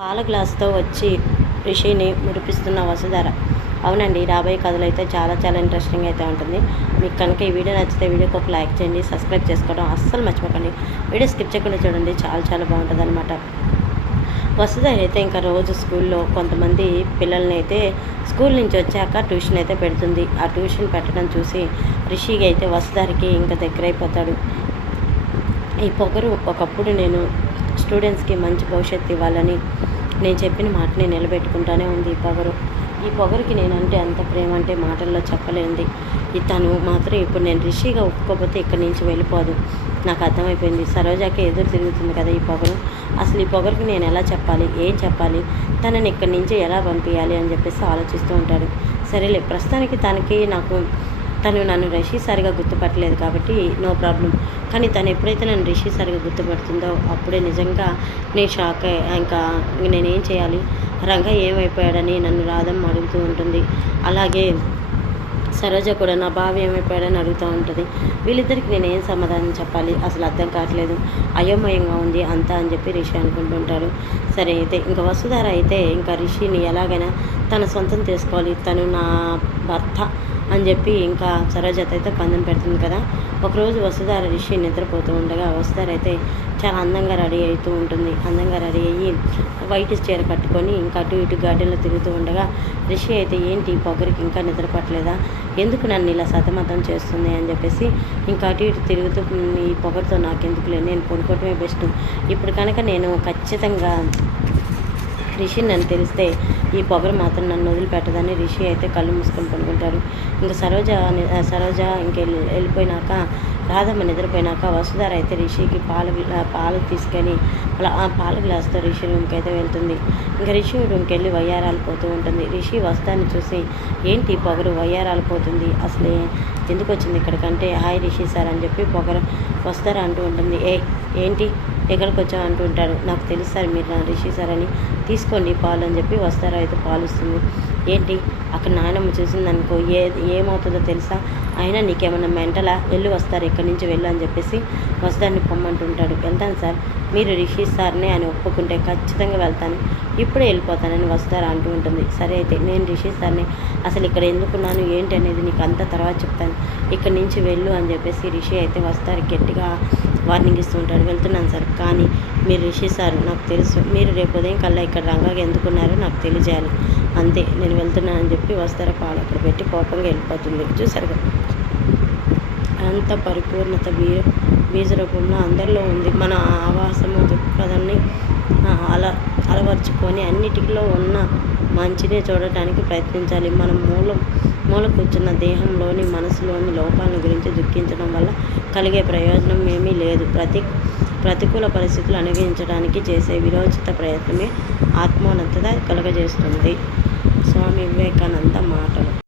పాల గ్లాసుతో వచ్చి రిషిని మురిపిస్తున్న వసుధర. అవునండి, రాబోయే కథలు అయితే చాలా ఇంట్రెస్టింగ్ అయితే ఉంటుంది. మీకు కనుక ఈ వీడియో నచ్చితే వీడియోకి ఒక లైక్ చేయండి, సబ్స్క్రైబ్ చేసుకోవడం అస్సలు మర్చిపోకండి. వీడియో స్కిప్ చేయకుండా చూడండి, చాలా బాగుంటుంది అనమాట. వసుధర అయితే ఇంకా రోజు స్కూల్లో కొంతమంది పిల్లల్ని అయితే స్కూల్ నుంచి వచ్చాక ట్యూషన్ అయితే పెడుతుంది. ఆ ట్యూషన్ పెట్టడం చూసి రిషికి అయితే వసుధరకి ఇంకా దగ్గరైపోతాడు. ఈ పొగరు ఒకప్పుడు నేను స్టూడెంట్స్కి మంచి భవిష్యత్తు ఇవ్వాలని నేను చెప్పిన మాటని నిలబెట్టుకుంటానే ఉంది. ఈ పొగరికి నేనంటే అంత ప్రేమ అంటే మాటల్లో చెప్పలేంది. తను మాత్రం ఇప్పుడు నేను రిషిగా ఒప్పుకోకపోతే ఇక్కడి నుంచి వెళ్ళిపోదు. నాకు అర్థమైపోయింది. సరోజాకి ఎదురు తిరుగుతుంది కదా ఈ పొగరు. అసలు ఈ పొగరికి నేను ఎలా చెప్పాలి, ఏం చెప్పాలి, తనని ఇక్కడి నుంచి ఎలా పంపించాలి అని చెప్పేసి ఆలోచిస్తూ ఉంటాడు. సరేలే, ప్రస్తుతానికి తను నన్ను రిషి సరిగా గుర్తుపట్టలేదు కాబట్టి నో ప్రాబ్లం. కానీ తను ఎప్పుడైతే నన్ను రిషి సరిగా గుర్తుపడుతుందో అప్పుడే నిజంగా నేను షాక్ ఇంకా నేనేం చేయాలి, రంగ ఏమైపోయాడని నన్ను రాధమ్మ అడుగుతూ ఉంటుంది. అలాగే సరోజ కూడా నా బావ ఏమైపోయాడని అడుగుతూ ఉంటుంది. వీళ్ళిద్దరికి నేను ఏం సమాధానం చెప్పాలి అసలు అర్థం కావట్లేదు, అయోమయంగా ఉంది అంతా అని చెప్పి రిషి అనుకుంటుంటాడు. సరే అయితే ఇంకా వసుధర అయితే ఇంకా రిషిని ఎలాగైనా తన సొంతం చేసుకోవాలి, తను నా భర్త అని చెప్పి ఇంకా సరోజత అయితే పందెం పెడుతుంది కదా. ఒకరోజు వసుధర రిషి నిద్రపోతూ ఉండగా వసుధర అయితే చాలా అందంగా రెడీ అవుతూ ఉంటుంది. అందంగా రెడీ అయ్యి వైట్ చీర కట్టుకొని ఇంకా అటు ఇటు గార్డెన్లో తిరుగుతూ ఉండగా రిషి అయితే ఏంటి పొగరికి ఇంకా నిద్ర పట్టలేదా, ఎందుకు నన్ను ఇలా సతమతం చేస్తుంది అని చెప్పేసి ఇంకా అటు ఇటు తిరుగుతూ ఈ పొగరితో నాకెందుకులే, నేను పడుకోవటమే బెస్ట్. ఇప్పుడు కనుక నేను ఖచ్చితంగా రిషి నన్ను తెలిస్తే ఈ పొగరు మాత్రం నన్ను వదిలిపెట్టదని రిషి అయితే కళ్ళు మూసుకొని పడుకుంటాడు. ఇంకా సరోజ వెళ్ళిపోయినాక రాధమ్మ నిద్రపోయినాక వసుధర అయితే రిషికి పాలు తీసుకొని ఆ పాల గ్లాస్తో రిషి రూమ్కి అయితే వెళ్తుంది. ఇంకా రిషి రూమ్కి వెళ్ళి వయ్యారాలు పోతూ ఉంటుంది. రిషి వస్తాన్ని చూసి ఏంటి పొగరు వయ్యారాలు పోతుంది, అసలు ఎందుకు వచ్చింది ఇక్కడికంటే హాయ్ రిషి సార్ అని చెప్పి పొగరు వసుధర అంటూ ఉంటుంది. ఏంటి ఎక్కడికి వచ్చావు అంటూ ఉంటాడు. నాకు తెలుసు సార్ మీరు నా రిషి సార్ అని, తీసుకోండి పాలు అని చెప్పి వసుధర అయితే పాలు ఇస్తుంది. ఏంటి అక్కడ నాయనమ్మ చూసిందనుకో ఏమవుతుందో తెలుసా, అయినా నీకేమన్నా మెంటలా, వెళ్ళి వస్తారు ఇక్కడి నుంచి వెళ్ళు అని చెప్పేసి వసుధరని పొమ్మంటుంటాడు. వెళ్తాను సార్, మీరు రిషి సార్నే అని ఒప్పుకుంటే ఖచ్చితంగా వెళ్తాను, ఇప్పుడే వెళ్ళిపోతానని వసుధర అంటూ ఉంటుంది. సరే అయితే నేను రిషి సార్ని అసలు ఇక్కడ ఎందుకున్నాను ఏంటి అనేది నీకు అంతా తర్వాత చెప్తాను, ఇక్కడి నుంచి వెళ్ళు అని చెప్పేసి రిషి అయితే వసుధర గట్టిగా వార్నింగ్ ఇస్తూ ఉంటాడు. వెళ్తున్నాను సార్, కానీ మీరు రిషి సార్ నాకు తెలుసు, మీరు రేపు ఉదయం కల్లా ఇక్కడ రంగాగా ఎందుకున్నారో నాకు తెలియజేయాలి, అంతే నేను వెళ్తున్నానని చెప్పి వసుధర పాలు అక్కడ పెట్టి కోపంగా వెళ్ళిపోతుంది. చూసారు అంత పరిపూర్ణత బీజ రూపంలో అందరిలో ఉంది. మన ఆవాసము దృక్పథాన్ని అలవర్చుకొని అన్నిటిలో ఉన్న మంచినే చూడటానికి ప్రయత్నించాలి. మనం మూల కూర్చున్న దేహంలోని మనసులోని లోపాలను గురించి దుఃఖించడం వల్ల కలిగే ప్రయోజనం ఏమీ లేదు. ప్రతికూల పరిస్థితులు అనుభవించడానికి చేసే విరోచిత ప్రయత్నమే ఆత్మోన్నత కలుగజేస్తుంది. స్వామి వివేకానంద మాటలు.